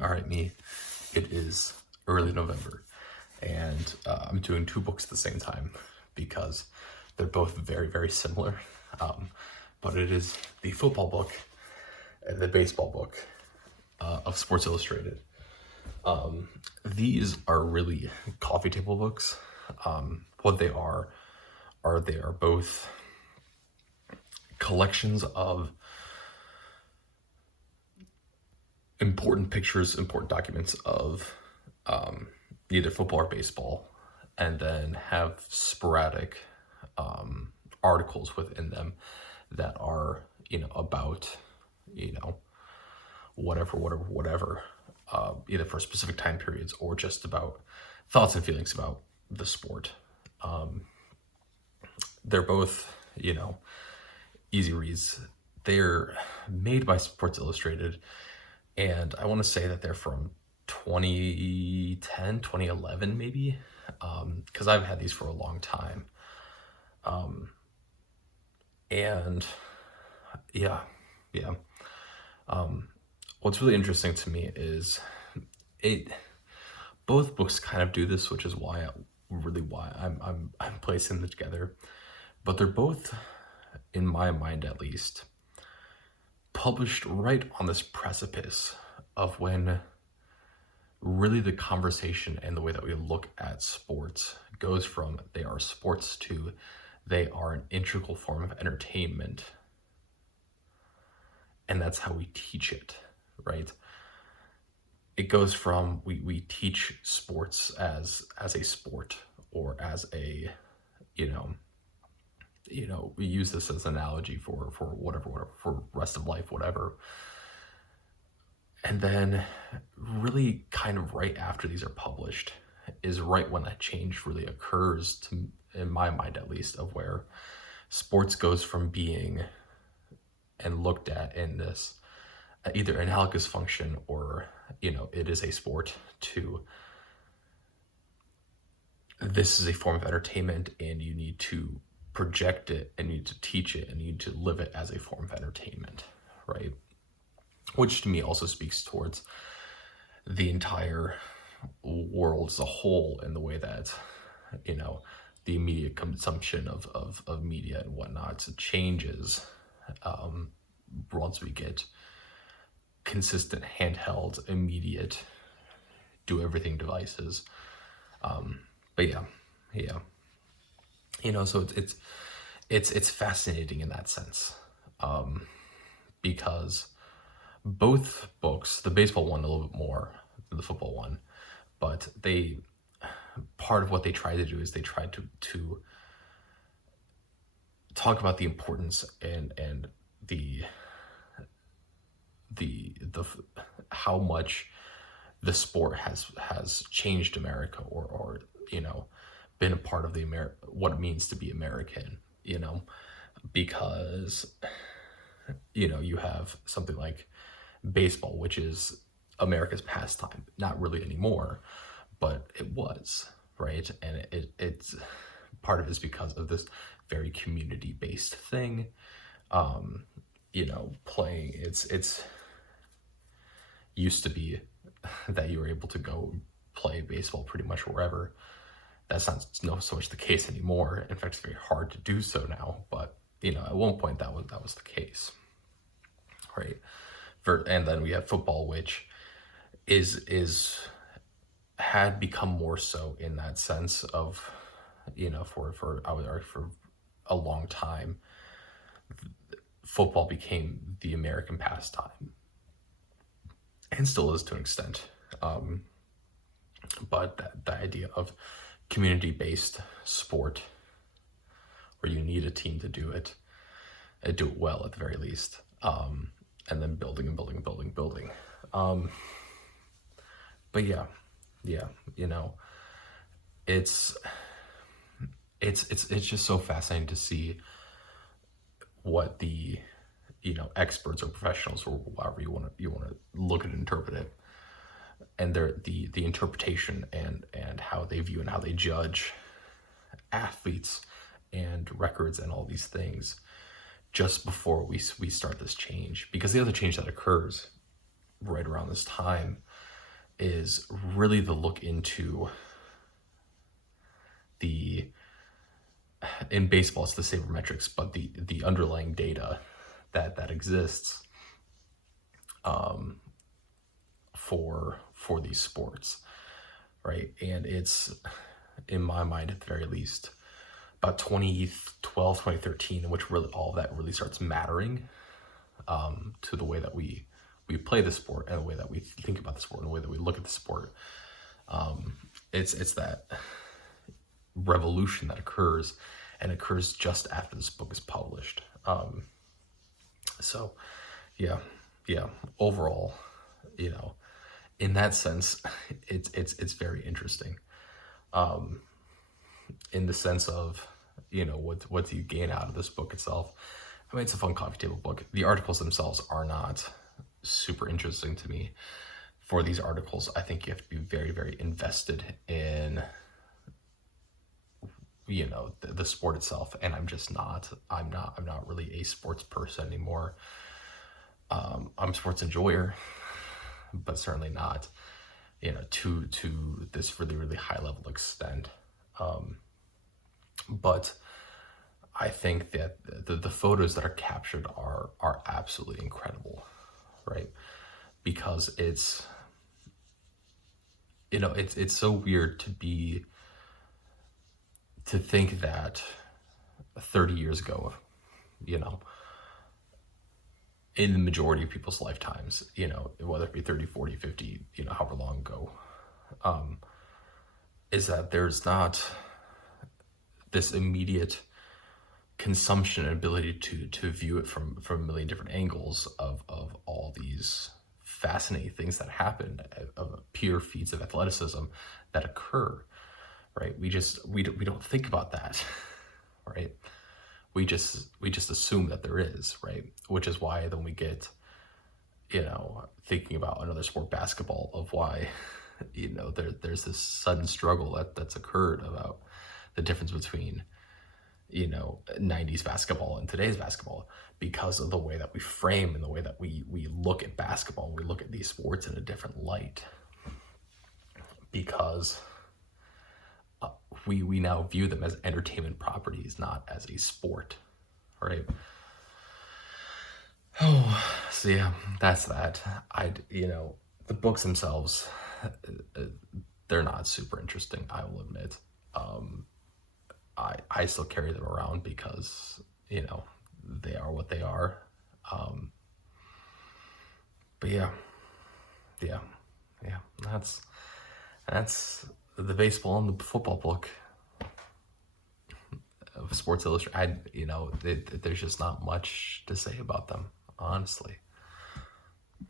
All right, me. It is early November, and I'm doing two books at the same time because they're both very, very similar. But it is the football book and the baseball book of Sports Illustrated. These are really coffee table books. What they are they are both collections of important pictures, important documents of either football or baseball, and then have sporadic articles within them that are, about, whatever, either for specific time periods or just about thoughts and feelings about the sport. They're both, easy reads. They're made by Sports Illustrated, and I want to say that they're from 2010, 2011, maybe, because I've had these for a long time. And yeah, yeah. What's really interesting to me is both books kind of do this, which is why I'm placing them together. But they're both, in my mind at least, published right on this precipice of when really the conversation and the way that we look at sports goes from they are sports to they are an integral form of entertainment. And that's how we teach it, right? It goes from we teach sports as a sport, or as a, we use this as an analogy for whatever, for rest of life, whatever. And then really kind of right after these are published is right when that change really occurs, in my mind at least, of where sports goes from being and looked at in this either analogous function or, it is a sport, to this is a form of entertainment and you need to project it and you need to teach it and you need to live it as a form of entertainment, right? Which to me also speaks towards the entire world as a whole, in the way that, the immediate consumption of media and whatnot changes once we get consistent handheld, immediate, do everything devices. But yeah. So it's fascinating in that sense, because both books, the baseball one a little bit more than the football one, but part of what they tried to do is they tried to talk about the importance and the how much the sport has changed America, or been a part of what it means to be American, because you have something like baseball, which is America's pastime, not really anymore, but it was, right? And it's part of it is because of this very community-based thing. Playing, it's used to be that you were able to go play baseball pretty much wherever. That's not so much the case anymore. In fact, it's very hard to do so now. But at one point that was the case, right? And then we have football, which had become more so in that sense of, for I would argue for a long time, football became the American pastime, and still is to an extent. But the idea of community-based sport, where you need a team to do it, and do it well at the very least, and then building. But yeah, it's just so fascinating to see what the experts or professionals, or however you want to look at and interpret it, and the interpretation and how they view and how they judge athletes and records and all these things just before we start this change. Because the other change that occurs right around this time is really the look into in baseball, it's the sabermetrics, but the underlying data that exists for these sports, right? And it's, in my mind at the very least, about 2012, 2013, in which really all of that really starts mattering to the way that we play the sport and the way that we think about the sport and the way that we look at the sport. It's that revolution that occurs, and occurs just after this book is published. So yeah, overall, in that sense, it's very interesting. In the sense of, what do you gain out of this book itself? I mean, it's a fun coffee table book. The articles themselves are not super interesting to me. For these articles, I think you have to be very, very invested in, the sport itself. And I'm just not. I'm not really a sports person anymore. I'm a sports enjoyer, but certainly not, to this really, really high level extent. But I think that the photos that are captured are absolutely incredible, right? Because it's so weird to think that 30 years ago, in the majority of people's lifetimes, whether it be 30, 40, 50, however long ago, is that there's not this immediate consumption and ability to view it from a million different angles of all these fascinating things that happen, of pure feats of athleticism that occur, right? We don't think about that, right? We just assume that there is, right? Which is why then we get, thinking about another sport, basketball, of why, there's this sudden struggle that's occurred about the difference between, 90s basketball and today's basketball, because of the way that we frame and the way that we look at basketball, and we look at these sports in a different light, because we now view them as entertainment properties, not as a sport, right? Oh, so yeah, that's that. The books themselves, they're not super interesting, I will admit. I still carry them around because, they are what they are. But yeah, that's the baseball and the football book of Sports Illustrated. There's just not much to say about them, honestly.